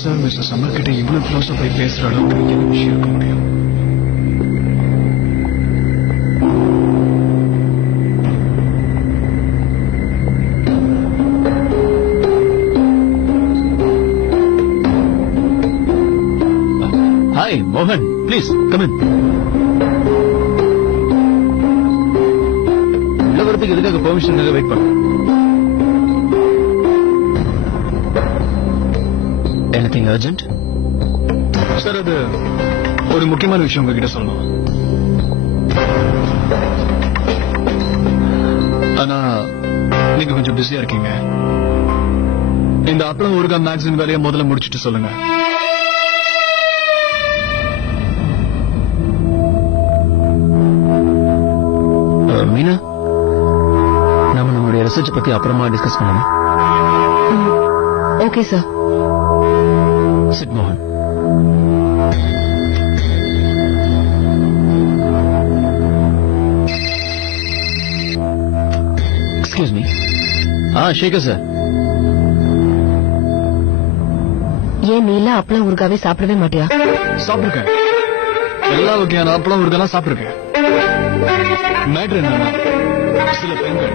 Sir mister summer கிட்ட இவ்வளவு க்ளோஸா போய் பேசுற அளவுக்கு என்ன விஷயம் இருக்க முடியும்? ஹாய் மோகன், ப்ளீஸ் கம் இன். உள்ள வரதுக்கு எதுக்காக பெர்மிஷனுக்காக வெயிட் பண்ண? Anything urgent? சார் அது ஒரு முக்கியமான விஷயம் உங்ககிட்ட சொல்லணும். ஆனா நீங்க கொஞ்சம் பிஸியா இருக்கீங்க. இந்த அப்பளம் ஊறுகாய் மேக்சின் வேலையை முதல்ல முடிச்சிட்டு சொல்லுங்க. மீனா, நாம நம்மளுடைய ரிசர்ச் பத்தி அப்புறமா டிஸ்கஸ் பண்ணலாமா? Okay sir. Sit, Mohan. Excuse me. Shekhar sir. ஏன் நீல அப்பளம் ஊறுகாவே சாப்பிடவே மாட்டியா? சாப்பிட்டுருக்கேன். எல்லா வகையான அப்பளம் ஊறுகாய் சாப்பிட்டுருக்கேன். மேட்ரு என்னன்னா, சில பெண்கள்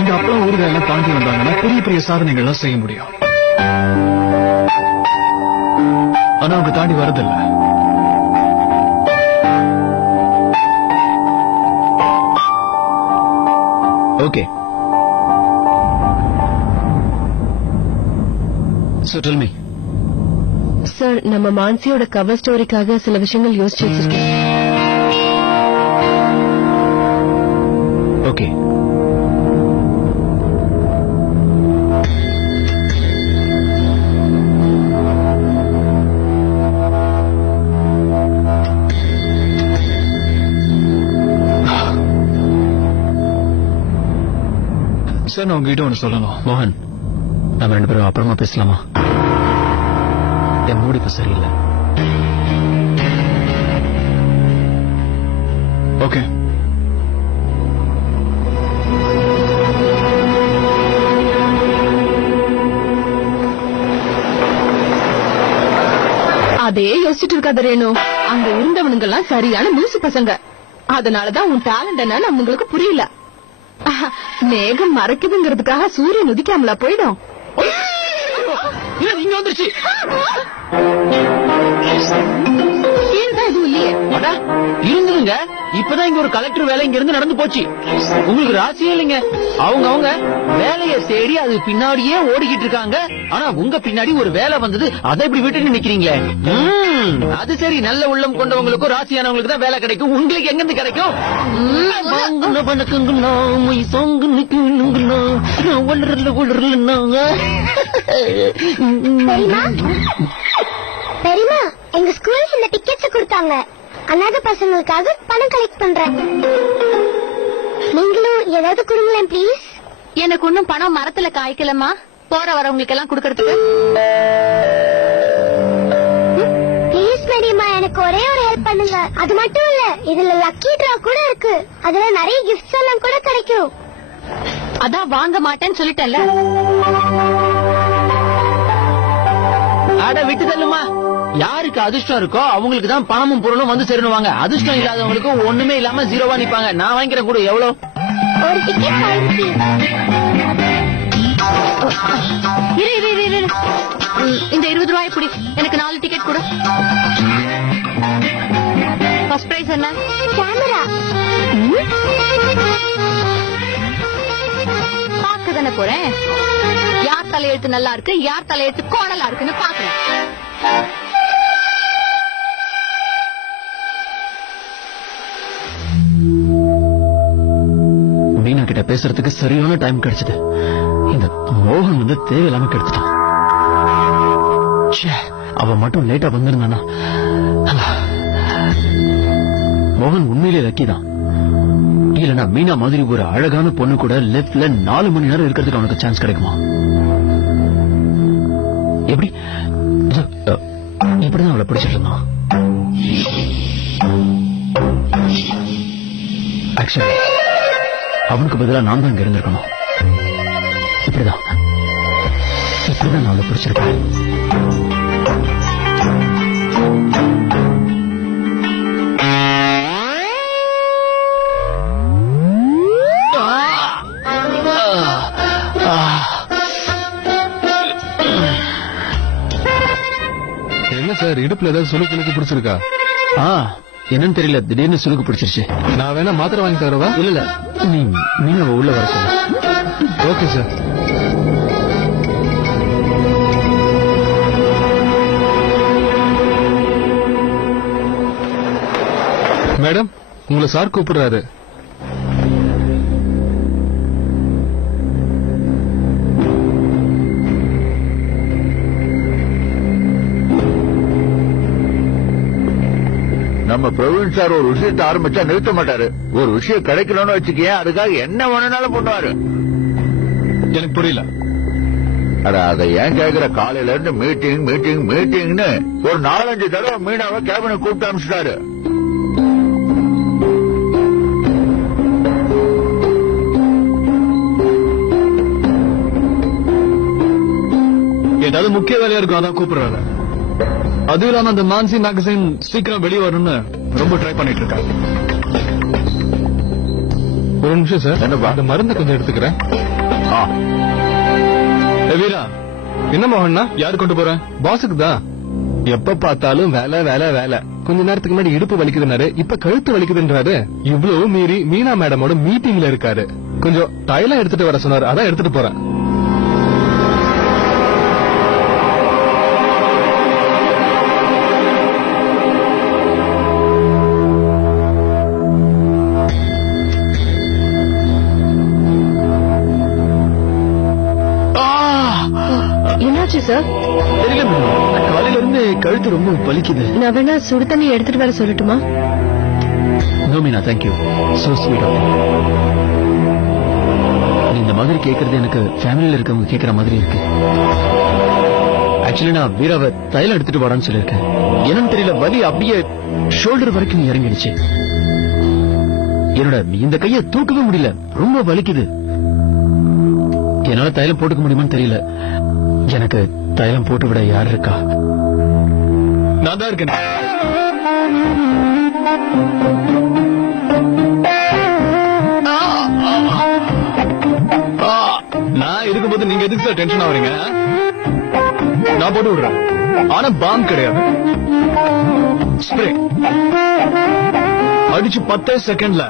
இந்த அப்பளம் ஊறுகாய் எல்லாம் தாண்டி வந்தாங்கன்னா பெரிய பெரிய சாதனைகள் எல்லாம் செய்ய முடியும். ஆனா அவங்க தாண்டி வரதில்ல. Okay, so tell me. Sir, நம்ம மான்சியோட கவர் ஸ்டோரிக்காக சில விஷயங்கள் யோசிச்சு வச்சிருக்கேன். ஓகே, சார் நான் உங்ககிட்ட ஒன்று சொல்லணும். மோகன், நம்ம ரெண்டு பேரும் அப்புறமா பேசலாமா? என் மூடு இப்ப சரியில்லை. ஓகே. அதே யோசிச்சுட்டு இருக்காத ரேணு. அங்க இருந்தவனுங்க எல்லாம் சரியான லூசு பசங்க. அதனாலதான் உன் டேலண்ட் என்னன்னு அவங்களுக்கு புரியல. மேகம் மறைக்குதுங்கிறதுக்காக சூரியன் உதிக்காமலா போயிடும். இங்க வந்துருச்சு. எதுவும் இல்லையே இருந்துருங்க. இப்பதான் இங்க ஒரு கலெக்டர் வேலை இங்க இருந்து நடந்து போச்சு. உங்களுக்கு ராசியே இல்லைங்க. அவங்க வேலையை தேடி அது பின்னாடியே ஓடிக்கிட்டு இருக்காங்க. ஆனா உங்க பின்னாடி ஒரு வேலை வந்தது, அதை இப்படி விட்டு நிக்கிறீங்களே. அது சரி, நல்ல உள்ளம் கொண்டவங்களுக்கும் ராசியானவங்களுக்கு தான் வேலை கிடைக்கும். உங்களுக்கு எங்க இருந்து கிடைக்கும்? பெரியமா, எங்க ஸ்கூல்ல இந்த டிக்கெட்ஸ் கொடுத்தாங்க. அநாத பசங்களுக்காக பணம் கலெக்ட் பண்றேன். நீங்களும் ஏதாவது கொடுங்களேன் ப்ளீஸ். எனக்கு ஒன்னும் பணம் மரத்துல காய்க்கலமா, போற வரவங்களுக்கு எல்லாம் கொடுக்கறதுக்கு. ப்ளீஸ் பெரியமா, எனக்கு ஒரே ஒரு ஹெல்ப் பண்ணுங்க. அது மட்டும் இல்ல, இதுல லக்கி டிரா கூட இருக்கு. அதுல நிறைய கிஃப்ட்ஸ் எல்லாம் கூட கிடைக்கும். அதான் வாங்க மாட்டேன்னு சொல்லிட்டேன்ல. அட விட்டு தள்ளுமா. யாருக்கு அதிர்ஷ்டம் இருக்கோ அவங்களுக்கு தான் பணமும் பொருளும் வந்து சேரணுவாங்க. அதிர்ஷ்டம் இல்லாதவங்களுக்கு ஒண்ணுமே இல்லாம ஜீரோவா நிப்பாங்க. நான் வாங்கிக்கிறேன் கூட. எவ்வளவு? ஒரு டிக்கெட் 5 rupees. இந்த 20 ரூபாய் இப்படி எனக்கு 4 டிக்கெட் கொடு. ஃபர்ஸ்ட் பிரைஸ் என்ன? கேமரா. பார்க்க தானே போறேன். யார் தலையெழுத்து நல்லா இருக்கு, யார் தலையெழுத்து கோணலா இருக்குன்னு பாக்குறேன். மீனா கிட்ட பேசுறதுக்கு சரியான டைம் கிடைச்சது. இந்த மோகன் வந்து தேவையில்லாம கெடுத்துட்டான். அவ மட்டும் லேட்டா வந்திருந்தானா. மோகன் உண்மையிலே லக்கி தான். இல்லனா மீனா மாதிரி ஒரு அழகான பொண்ணு கூட லெஃப்ட்ல 4 மணி நேரம் இருக்கிறதுக்கு அவனுக்கு சான்ஸ் கிடைக்குமா? எப்படி எப்படிதான் அவளை பிடிச்சிட்டு இருந்தான்? ஆக்சுவலி அவனுக்கு பதிலா நான் தான் இங்க இருந்திருக்கணும். இப்படிதான் நான் அவளை பிடிச்சிருக்கேன். என்ன சார், இடுப்புல ஏதாவது சுளுக்கு பிடிச்சிருக்கா? என்னன்னு தெரியல, திடீர்னு சுளுக்கு பிடிச்சிருச்சு. நான் வேணா மாத்திரை வாங்கி தரவா? இல்ல நீங்க உள்ள வர சொல்லுங்க. Okay sir. மேடம், உங்களை சார் கூப்பிடுறாரு. நம்ம பிரவீன் சார் ஒரு விஷயத்தை ஆரம்பிச்சா நிறுத்த மாட்டாரு. ஒரு விஷயம் கிடைக்கணும்னு வச்சுக்கேன், அதுக்காக என்ன வேணும்னாலும் பண்ணுவாரு. எனக்கு புரியல. அட அதை ஏன் கேக்குற? காலையில இருந்து மீட்டிங் மீட்டிங் மீட்டிங்னு ஒரு 4-5 தடவை மீனாவை கேபினுக்கு கூப்பிட்டு அனுப்பிச்சிட்டாரு. ஏதாவது முக்கிய வேலையா இருக்கும், அதான் கூப்பிடுறாரு. அதுவும் இல்லாம அந்த மான்சி மேகசின் சீக்கிரம் வெளியே வரணும்னு ரொம்ப ட்ரை பண்ணிட்டு இருக்காங்க. ஒரு நிமிஷம் சார், என்னப்பா? அந்த மருந்தை கொஞ்சம் எடுத்துக்கிறேன். ஆ. வீரா, என்ன மோகன்னா? யாரு கொண்டு போறேன்? பாஸுக்கு தான். எப்ப பார்த்தாலும் வேலை வேலை வேலை. கொஞ்ச நேரத்துக்கு முன்னாடி இடுப்பு வலிக்குதுன்னாரு, இப்ப கழுத்து வலிக்குதுன்றாரு. இவ்வளவு மீறி மீனா மேடமோட மீட்டிங்ல இருக்காரு. கொஞ்சம் தைலம் எடுத்துட்டு வர சொன்னாரு, அதான் எடுத்துட்டு போறேன். என்னாச்சு சார்? தெரியல மேடம், காலையில இருந்து கழுத்து ரொம்ப வலிக்குது. நான் வேணா சுடு தண்ணி எடுத்துட்டு வர சொல்லட்டுமா? No Meena, thank you. So sweet of you. நீ இந்த மாதிரி கேக்குறது எனக்கு ஃபேமிலியில இருக்கவங்க கேக்குற மாதிரி இருக்கு. ஆக்சுவலி நான் வீராவை தைலம் எடுத்துட்டு வரான்னு சொல்லியிருக்கேன். என்னன்னு தெரியல, வலி அப்படியே ஷோல்டர் வரைக்கும் இறங்கிடுச்சு. என்னோட இந்த கையை தூக்கவே முடியல, ரொம்ப வலிக்குது. என்னால தைலம் போட்டுக்க முடியுமான்னு தெரியல. எனக்கு தைலம் போட்டு விட யார் இருக்கா? நான் தான் இருக்கேன். நான் இருக்கும்போது நீங்க எதுக்கு சார் டென்ஷன் ஆவறீங்க? நான் போட்டு விடுறேன். ஆனா பாம் கிடையாது, ஸ்ப்ரே. அடிச்சு 10 செகண்ட்ல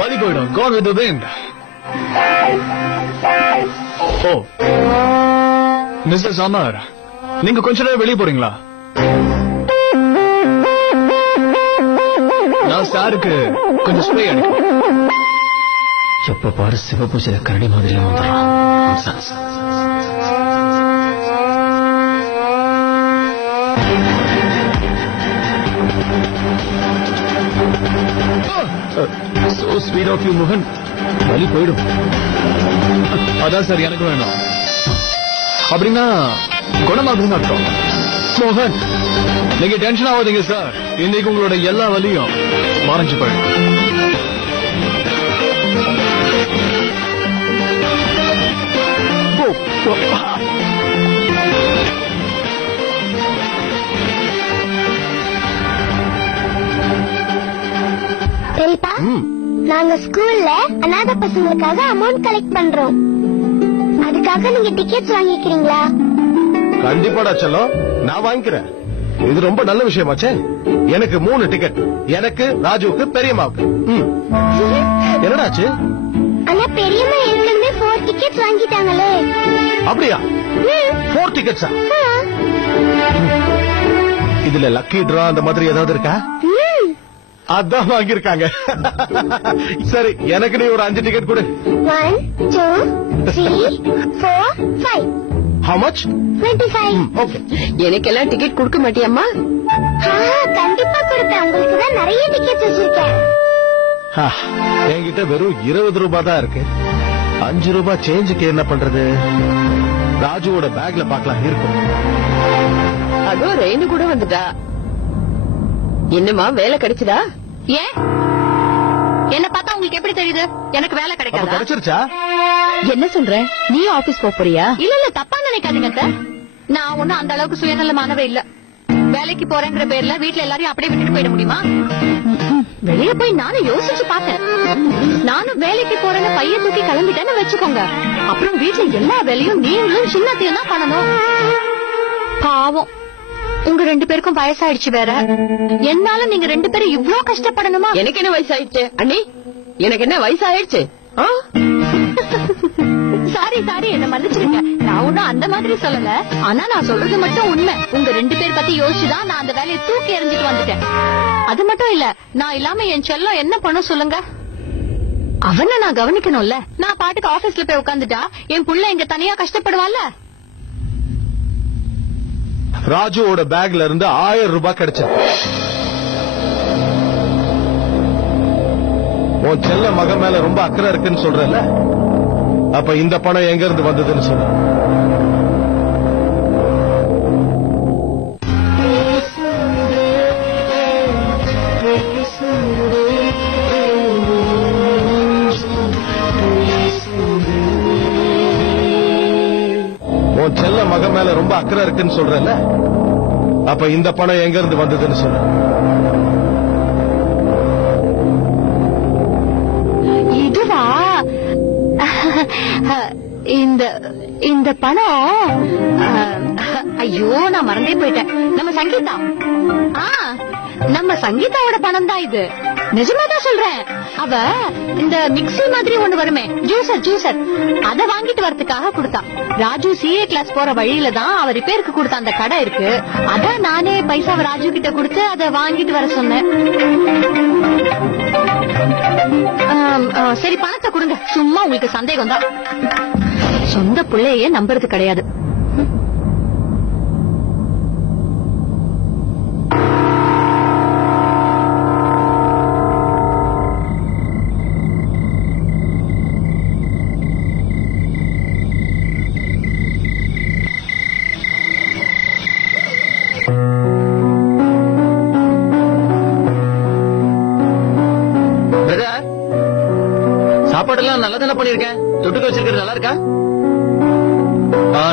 வலி போயிடும். Gone with the wind. ஓ மிஸ்டர் சமர், நீங்க கொஞ்ச நேரம் வெளியே போறீங்களா? நான் சாருக்கு கொஞ்சம் ஸ்ப்ரே அடிக்கிறேன். எப்ப பாரு சிவபூஜையில கரடி மாதிரி வந்துடுறான். So sweet of you, மோகன். வலி போயிடும். அதான் சார் எனக்கு வேணும். அப்படின்னா குணமாகுதுன்னு அர்த்தம். மோகன், நீங்க டென்ஷன் ஆகாதீங்க சார். இன்னைக்கு உங்களோட எல்லா வலியும் மறைஞ்சு போயிடும். பெரியப்பா, நாங்க ஸ்கூல்ல அநாத பசங்களுக்காக அமௌண்ட் கலெக்ட் பண்றோம். அதுக்காக நீங்க டிக்கெட்ஸ் வாங்கிக்கிறீங்களா? கண்டிப்பாடா செல்லம், நான் வாங்கிக்கிறேன். இது ரொம்ப நல்ல விஷயமாச்சே. எனக்கு 3 டிக்கெட், எனக்கு, ராஜுவுக்கு, பெரியம்மாவுக்கு. என்னடாச்சு? ஆனா பெரியம்மா ஏற்கனவே 4 டிக்கெட்ஸ் வாங்கிட்டாங்களே. அப்படியா? 4 டிக்கெட்ஸா? இதுல லக்கி டிரா அந்த மாதிரி ஏதாவது இருக்கா? அதான் வாங்கியிருக்காங்க. சரி, எனக்கு நீ ஒரு 5 டிக்கெட் கொடு. 1 2 3 4 5. How much? 25. ஓகே. எனக்கெல்லாம் டிக்கெட் கொடுக்க மாட்டியம்மா? கண்டிப்பா கொடுப்பேன். உங்களுக்கு தான் நிறைய டிக்கெட்ஸ் வச்சிருக்கேன். என்கிட்ட வெறும் 20 ரூபாய் தான் இருக்கு. 5 ரூபாய் சேஞ்சுக்கு என்ன பண்றது? ராஜுவோட பேக்ல பாக்கலாம் இருக்கும். அதுவும் ரெயினு கூட வந்துட்டா. என்னமா வேலை கிடைச்சதா? ஏன் என்ன பார்த்தா உங்களுக்கு எப்படி தெரியுது? எனக்கு வேலை அப்ப கிடைக்காதா? கிடைச்சிருச்சா? என்ன சொல்ற? நீ ஆபீஸ் போறியா? இல்ல தப்பா நினைக்காதீங்க அத்தை. நான் ஒண்ணும் அந்த அளவுக்கு சுயநலமானவே இல்ல. வேலைக்கு போறேங்கிற பேர்ல வீட்ல எல்லாரையும் அப்படியே விட்டுட்டு போயிட முடியுமா? வெளிய போய் நானும் யோசிச்சு பார்த்தேன். நானும் வேலைக்கு போறேன்னு பையன் தூக்கி கிளம்பிட்டேன்னு வச்சுக்கோங்க. அப்புறம் வீட்ல எல்லா வேலையும் நீங்களும் சின்னத்தையும் தான் பண்ணணும். பாவம், உங்க 2 பேருக்கும் வயசாயிடுச்சு வேற. என்னால நீங்க 2 பேரும் இவ்ளோ கஷ்டப்படணுமா? எனக்கு என்ன வயசாயிடுச்சு அண்ணி? எனக்கு என்ன வயசாயிடுச்சு? சாரி என்ன மன்னிச்சிருங்க. நான் ஒண்ணும் அந்த மாதிரி சொல்லல. ஆனா நான் சொல்றது மட்டும் உண்மை. உங்க 2 பேர் பத்தி யோசிச்சுதான் நான் அந்த வேலையை தூக்கி எறிஞ்சிட்டு வந்துட்டேன். அது மட்டும் இல்ல, நான் இல்லாம என் செல்லம் என்ன பண்ண சொல்லுங்க? அவனை நான் கவனிக்கணும்ல. நான் பாட்டுக்கு ஆபீஸ்ல போய் உட்காந்துட்டா என் புள்ள இங்க தனியா கஷ்டப்படுவான்ல. ராஜுவோட பேக்ல இருந்து 1000 ரூபாய் கிடைச்சது. உன் செல்ல மகன் மேல ரொம்ப அக்கறை இருக்குன்னு சொல்றல, அப்ப இந்த பணம் எங்க இருந்து வந்ததுன்னு சொல்ல. உன் செல்ல மகன் மேல ரொம்ப அக்கறை இருக்குன்னு சொல்றல, அப்ப இந்த பணம் எங்க இருந்து வந்ததுன்னு சொல்ல. இதுவா? இந்த பணம் ஐயோ நான் மறந்தே போயிட்டேன். நம்ம சங்கீதா, நம்ம சங்கீதாவோட பணம் தான் இது. நிஜமாதான் சொல்றேன். அவ இந்த மிக்ஸி மாதிரி ஒண்ணு வருமே, ஜூசர் அத வாங்கிட்டு வரதுக்காக கொடுத்தா. ராஜு CA கிளாஸ் போற வழியில தான் அவ ரிப்பேருக்கு கொடுத்த அந்த கடை இருக்கு. அதான் நானே பைசாவை ராஜு கிட்ட கொடுத்து அத வாங்கிட்டு வர சொன்னேன். சரி பணத்தை கொடுங்க. சும்மா உங்களுக்கு சந்தேகம் தான். சொந்த பிள்ளையே நம்புறது கிடையாது. சாப்பாடெல்லாம் நல்லா தானே பண்ணிருக்கேன். தொட்டுக்க வச்சிருக்கிறது நல்லா இருக்கா?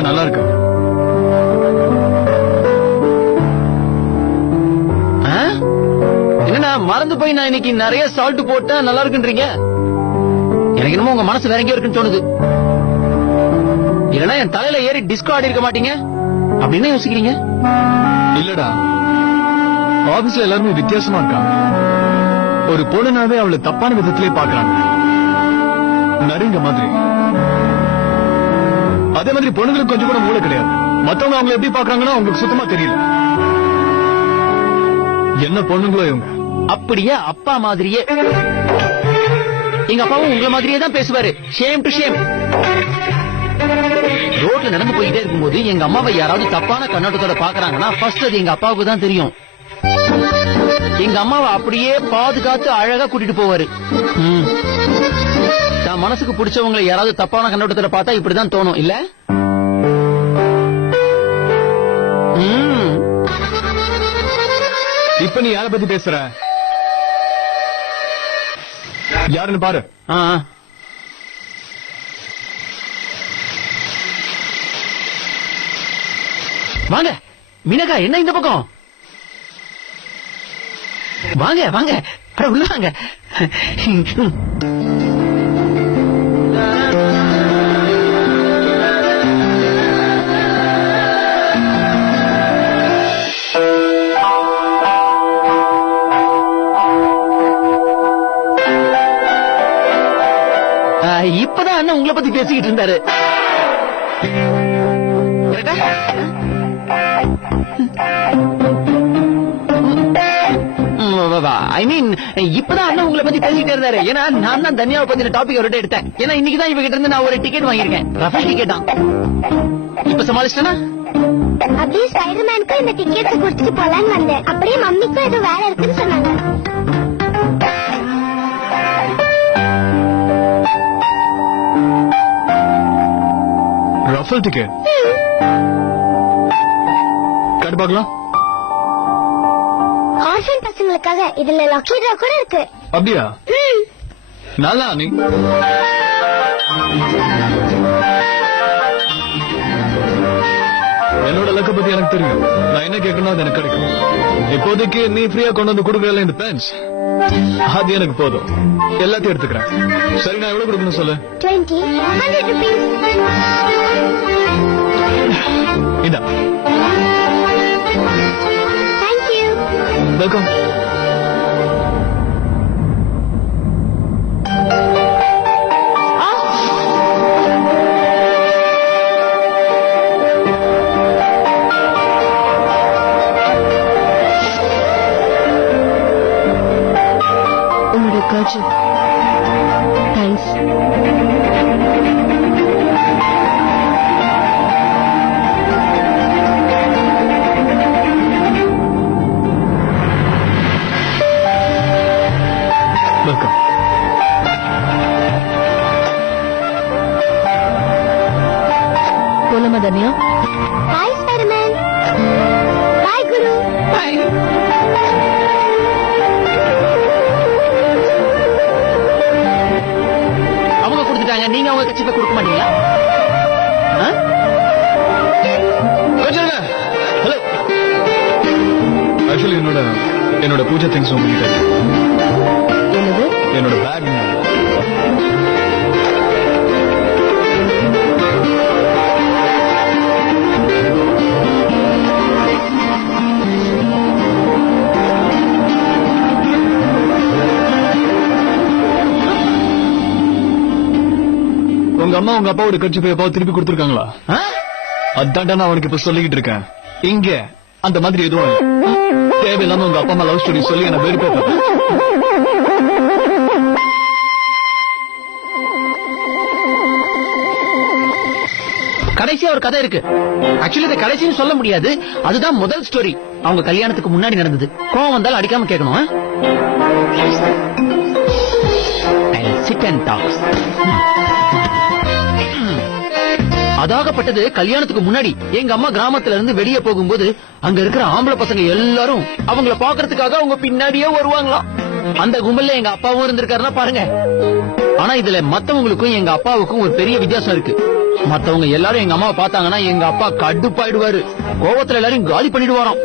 நல்லா இருக்கு. என்னன்னா மறந்து போய் நான் இன்னைக்கு நிறைய சால்ட் போட்டா நல்லா இருக்குன்றீங்க. எனக்கு என்னமோ உங்க மனசு வேற எங்கேயோ இருக்குன்னு தோணுது. இல்லன்னா என் தலையில ஏறி டிஸ்கோ ஆடி இருக்க மாட்டீங்க அப்படின்னு யோசிக்கிறீங்க. இல்லடா, ஆபீஸ்ல எல்லாருமே வித்தியாசமா இருக்காங்க. ஒரு பொண்ணுனாவே அவளை தப்பான விதத்திலே பாக்குறாங்க. நரிங்க மாதிரி. அதே மாதிரி பொண்ணுங்களுக்கு கொஞ்சம் கூட மூளை கிடையாது. மத்தவங்க அவங்களை எப்படி பாக்குறாங்கன்னா அவங்களுக்கு சுத்தமா தெரியல. என்ன பொண்ணுங்களோ இவங்க. அப்படியே அப்பா மாதிரியே. எங்க அப்பாவும் உங்களை மாதிரியே தான் பேசுவாரு. Shame to shame. ரோட்ல நடந்து போயிட்டே இருக்கும்போது எங்க அம்மாவை யாராவது தப்பான கண்ணோட்டத்தோட பாக்குறாங்கன்னா ஃபர்ஸ்ட் அது எங்க அப்பாவுக்கு தான் தெரியும். எங்க அம்மாவை அப்படியே பாதுகாத்து அழகா கூட்டிட்டு போவாரு. தான் மனசுக்கு பிடிச்சவங்களை யாராவது தப்பான கண்ணோட்டத்துல பார்த்தா இப்படிதான் தோணும் இல்ல? இப்ப நீ யார பத்தி பேசுற? யாருன்னு பாரு. வாங்க மீனகா, என்ன இந்த பக்கம்? வாங்க வாங்க, உள்ள வாங்க. இப்பதான் அண்ணன் உங்களை பத்தி பேசிக்கிட்டு இருந்தாரு. ஐ மீன் இப்பதான் அண்ணன் உங்களை பத்தி பேசிட்டே இருந்தாரு. ஏன்னா நான் தான் தனியாவை பத்தின டாபிக் அவர்கிட்ட எடுத்தேன். ஏன்னா இன்னைக்குதான் இவகிட்ட இருந்து நான் ஒரு டிக்கெட் வாங்கியிருக்கேன். ரஃபேல் டிக்கெட் தான். இப்ப சமாளிச்சிட்டேனா? அப்படியே ஸ்பைடர்மேனுக்கும் இந்த டிக்கெட்ஸ் கொடுத்துட்டு போலான்னு வந்தேன். அப்படியே மம்மிக்கும் ஏதோ வேலை இருக்குன்னு சொன்னாங்க. Full ticket. காட்டு பார்க்கலாம். ஆர்ஃபன் பசங்களுக்காக இதுல லக்கி டிரா கூட இருக்கு. அப்படியா? நல்லா நீ என்னோட லக்க பத்தி எனக்கு தெரியும். நான் என்ன கேட்கணும் அது எனக்கு கிடைக்கும். இப்போதைக்கு நீ ஃப்ரீயா கொண்டு வந்து கொடுக்கல இந்த பென்ஸ், அது எனக்கு போதும். எல்லாத்தையும் எடுத்துக்கிறேன். சரி, நான் எவ்வளவு கொடுக்கணும் சொல்லு. 20, 100 rupees. இதா. Thank you. வெல்கம். உன்னோட கர்ச்சீஃப். தேங்க்ஸ். வெல்கம். போலாமா தனியா? Bye, Spider-Man. Bye, Guru. அவங்க கொடுத்துட்டாங்க, நீங்க அவங்க கட்சிப்பை கொடுக்க மாட்டீங்களா? ஆ? ஹலோ. ஆக்சுவலி என்னோட பூஜை திங்ஸ் உங்ககிட்ட இருக்கு. என்னது? என்னோட பேக். உங்க அம்மா உங்க அப்பாவோட கட்சி போய் எப்போ திருப்பி கொடுத்துருக்காங்களா? ஆ? அதான்டா நான் அவனுக்கு இப்ப சொல்லிக்கிட்டு இருக்கேன். இங்க அந்த மாதிரி எதுவும் இல்ல. தேவையில்லாம உங்க அப்பா அம்மா லவ் ஸ்டோரி சொல்லி என்ன வெறுப்பேன். கடைசியா ஒரு கதை இருக்கு. ஆக்சுவலி இதை கடைசின்னு சொல்ல முடியாது. அதுதான் முதல் ஸ்டோரி. அவங்க கல்யாணத்துக்கு முன்னாடி நடந்தது. கோவம் வந்தாலும் அடிக்காம கேட்கணும். Sit and tax. அதாகப்பட்டது கல்யாணத்துக்கு முன்னாடி எங்க அம்மா கிராமத்துல இருந்து வெளியே போகும்போது அங்க இருக்கிற ஆம்பளை பசங்க எல்லாரும் அவங்கள பாக்குறதுக்காக அவங்க பின்னாடியே வருவாங்களாம். அந்த கும்பல்ல எங்க அப்பாவும் இருந்திருக்காருன்னா பாருங்க. ஆனா இதுல மத்தவங்களுக்கும் எங்க அப்பாவுக்கும் ஒரு பெரிய வித்தியாசம் இருக்கு. மத்தவங்க எல்லாரும் எங்க அம்மாவை பார்த்தாங்கன்னா எங்க அப்பா கடுப்பாயிடுவாரு. கோவத்துல எல்லாரும் காலி பண்ணிடுவாராம்.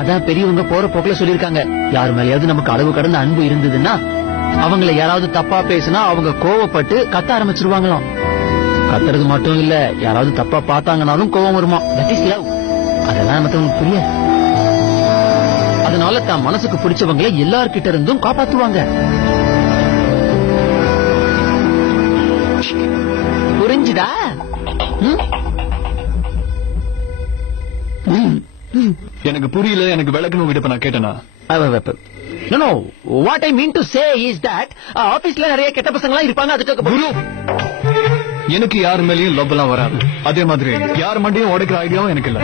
அதான் பெரியவங்க போற போக்குல சொல்லிருக்காங்க, யார் மேலயாவது நமக்கு அளவு கடந்த அன்பு இருந்ததுன்னா அவங்கள யாராவது தப்பா பேசினா அவங்க கோவப்பட்டு கத்த ஆரம்பிச்சிருவாங்களாம். கத்துறது மட்டும் இல்ல, யாராவது தப்பா பார்த்தாங்கனாலும் கோவம் வருமா. That is love. அதெல்லாம் மத்தவங்களுக்கு புரியாது. அதனால தான் மனசுக்கு பிடிச்சவங்களை எல்லார்கிட்ட இருந்தும் காப்பாத்துவாங்க. புரிஞ்சுதா? எனக்கு புரியல. எனக்கு விளக்கணும் உங்ககிட்ட நான் கேட்டேனா? No, no. What I mean to say is that ஆபீஸ்ல நிறைய கெட்ட பசங்க எல்லாம் இருப்பாங்க. அதுக்கு குரு, எனக்கு யார் மேலயும் லவ் எல்லாம் வராது. அதே மாதிரி யார் மண்டையும் உடைக்கிற ஐடியாவும் எனக்கு இல்ல.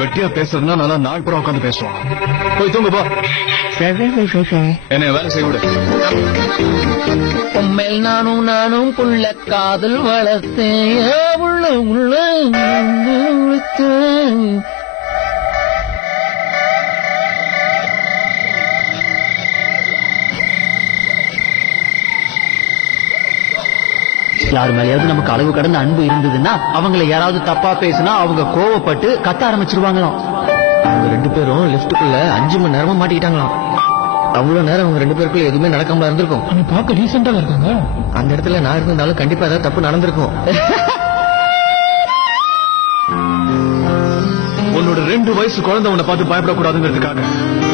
வெட்டியா பேசுறதுன்னா நல்லா நாள் பூரா உட்காந்து பேசுவோம். போய் தூங்க போ. என்ன வேலை செய்ய விடு. உண்மையில் நானும் புள்ள காதல் வளர்த்தேன். உள்ள உள்ள யார் மேலயாவது நமக்கு அளவு கடந்த அன்பு இருந்ததுன்னா அவங்கள யாராவது தப்பா பேசினா அவங்க கோவப்பட்டு கத்த ஆரம்பிச்சிருவாங்களாம். அவங்க 2 பேரும் லிப்டுக்குள்ள 5 மணி நேரமா மாட்டிக்கிட்டாங்களாம். அவ்வளவு நேரம் அவங்க 2 பேருக்குள்ள எதுவுமே நடக்காம இருந்திருக்கும். பார்க்க ரீசெண்டா இருக்காங்க. அந்த இடத்துல நான் இருந்தாலும் கண்டிப்பா ஏதாவது தப்பு நடந்திருக்கும். உன்னோட 2 வயசு குழந்தை உன்னை பார்த்து பயப்படக்கூடாதுங்கிறதுக்காக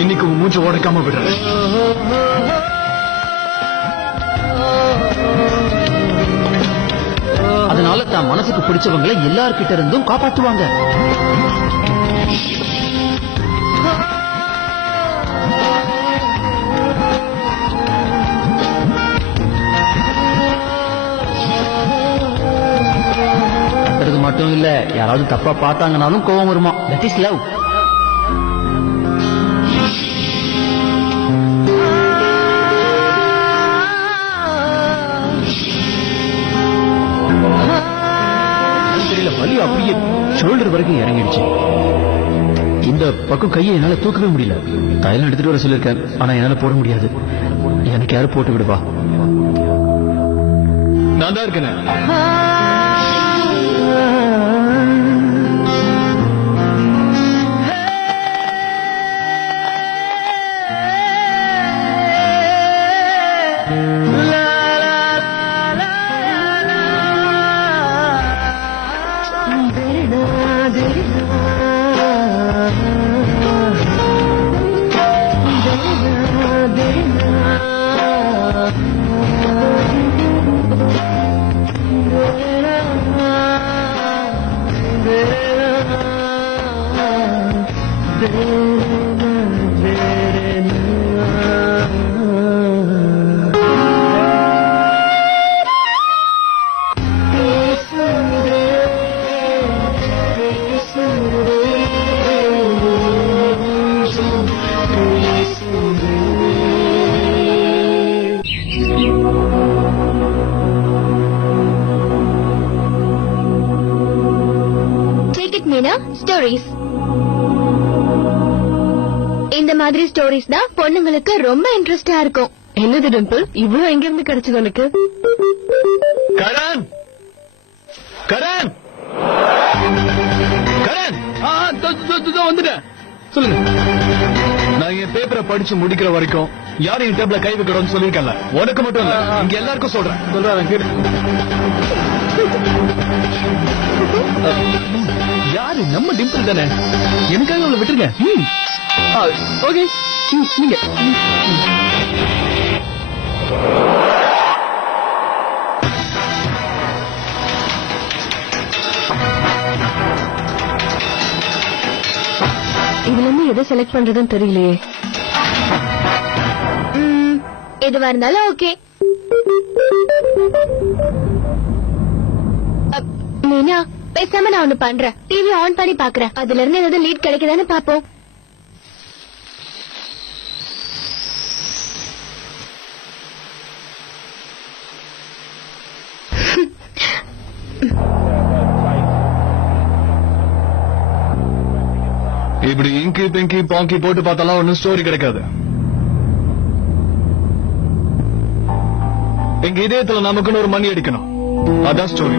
இன்னைக்கு உன் மூச்சு உடைக்காம விடுற. அதனால தான் மனசுக்கு பிடிச்சவங்களை எல்லார்கிட்ட இருந்தும் காப்பாற்றுவாங்க. அது மட்டும் இல்ல, யாராவது தப்பா பார்த்தாங்கனாலும் கோவம் வருமா. That is love. வரைக்கும் இறங்கிடுச்சு. இந்த பக்கம் கையை என்னால தூக்கவே முடியல. தைலம் எடுத்துட்டு வர சொல்லிருக்கேன், ஆனா என்னால போட முடியாது. எனக்கு யாரும் போட்டு விடுவா? நான் தான் இருக்கேன். ஸ்டோரிஸ். இந்த மாதிரி ஸ்டோரிஸ் தான் பொண்ணுங்களுக்கு ரொம்ப இன்ட்ரெஸ்டா இருக்கும். என்னது டிம்பிள், இவ்வளவு எங்க இருந்து கிடைச்சது உனக்கு? கரண், கரண், கரண், வந்துட்டேன். சொல்லுங்க. நான் என் பேப்பரை படிச்சு முடிக்கிற வரைக்கும் யாரும் என் டேபிள கை வைக்கணும்னு சொல்லிருக்கல. உனக்கு மட்டும் இல்ல, இங்க எல்லாருக்கும் சொல்றேன். யாரு? நம்ம டிம்பிள் தானே. எனக்காக அவளை விட்டுருங்க. ஓகே, நீங்க இதுல இருந்து எதை செலக்ட் பண்றதுன்னு தெரியலையே. எதுவா இருந்தாலும் ஓகே. மீனா, பேசாம நான் ஒண்ணு பண்றேன். டிவி ஆன் பண்ணி பாக்குறேன். அதுல இருந்து ஏதாவது லீட் கிடைக்குதான்னு பாப்போம். இப்படி இங்கி பிங்கி பாங்கி போட்டு பார்த்தாலும் ஒன்னும் ஸ்டோரி கிடைக்காது. எங்க இதயத்துல நமக்குன்னு ஒரு மணி அடிக்கணும். அதான் ஸ்டோரி.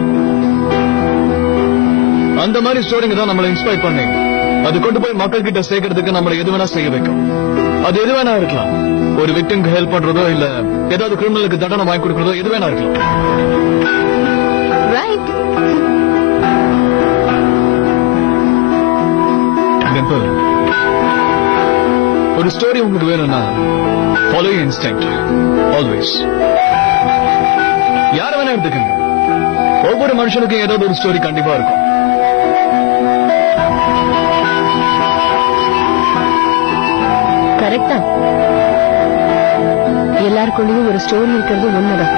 அந்த மாதிரி ஸ்டோரிங்க தான் நம்மளை இன்ஸ்பயர் பண்ணி அது கொண்டு போய் மக்கள் கிட்ட சேர்க்கறதுக்கு நம்மளை எது வேணா செய்ய வைக்கும். அது எது வேணா இருக்கலாம். ஒரு விக்டிம்க்கு ஹெல்ப் பண்றதோ இல்ல ஏதாவது கிரிமினலுக்கு தண்டனை வாங்கி கொடுக்கறதோ எது வேணா இருக்கலாம். ரைட். ஒரு ஸ்டோரி உங்களுக்கு வேணும்னா ஃபாலோ யுவர் இன்ஸ்டிங்க்ட் ஆல்வேஸ். யார வேணா எடுத்துக்கங்க. ஒவ்வொரு மனுஷனுக்கும் ஏதாவது ஒரு ஸ்டோரி கண்டிப்பா இருக்கும். கரெக்டா. எல்லாருக்குள்ளயும் ஒரு ஸ்டோரி இருக்கிறது உண்மைதான்.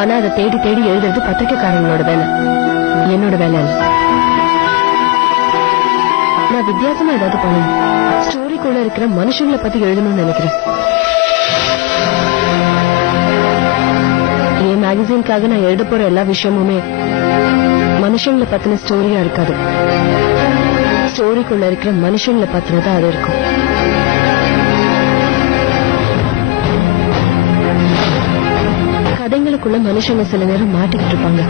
ஆனா அதை தேடி தேடி எழுதுறது பத்திரிக்கைக்காரங்களோட வேலை, என்னோட வேலை இல்ல. நான் வித்தியாசமா ஏதாவது பண்ணணும். ஸ்டோரிக்குள்ள இருக்கிற மனுஷங்களை பத்தி எழுதணும்னு நினைக்கிறேன். என் மேகசின்காக நான் எழுத போற எல்லா விஷயமுமே மனுஷங்களை பத்தின ஸ்டோரியா இருக்காது. ஸ்டோரிக்குள்ள இருக்கிற மனுஷங்களை பத்தினதா அது இருக்கும். கதைங்களுக்குள்ள மனுஷங்க சில நேரம் மாட்டிக்கிட்டு இருப்பாங்க.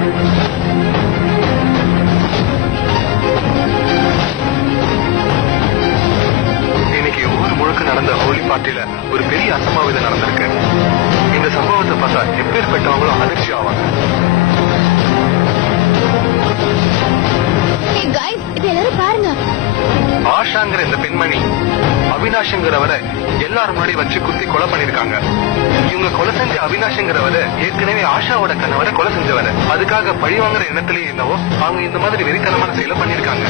இன்னைக்கு ஊர் முழுக்க நடந்த ஹோலி பார்ட்டியில ஒரு பெரிய அசம்பாவிதம் நடந்திருக்கு. இந்த சம்பவத்தை பார்த்தா எப்பேற்பட்டவங்களும் அதிர்ச்சி ஆவாங்க. எல்லாரும் பாருங்க. ஆஷாங்கிற இந்த பெண்மணி அவினாஷ்ங்கிறவரை எல்லாரும் முன்னாடி வச்சு குத்தி கொலை பண்ணிருக்காங்க. இவங்க கொலை செஞ்ச அவினாஷ்ங்கிறவரை ஏற்கனவே ஆஷாவோட கணவரை கொலை செஞ்சவரை. அதுக்காக பழி வாங்குற எண்ணத்திலேயே என்னவோ அவங்க இந்த மாதிரி வெறித்தனமான செயலை பண்ணிருக்காங்க.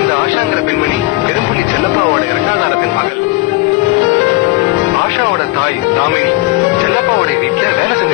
இந்த ஆஷாங்கிற பெண்மணி பெரும்புலி செல்லப்பாவோட இரண்டாவது பெண் மகள். ஆஷாவோட தாய் தாமினி செல்லப்பாவோட வீட்டுல வேலை செஞ்சு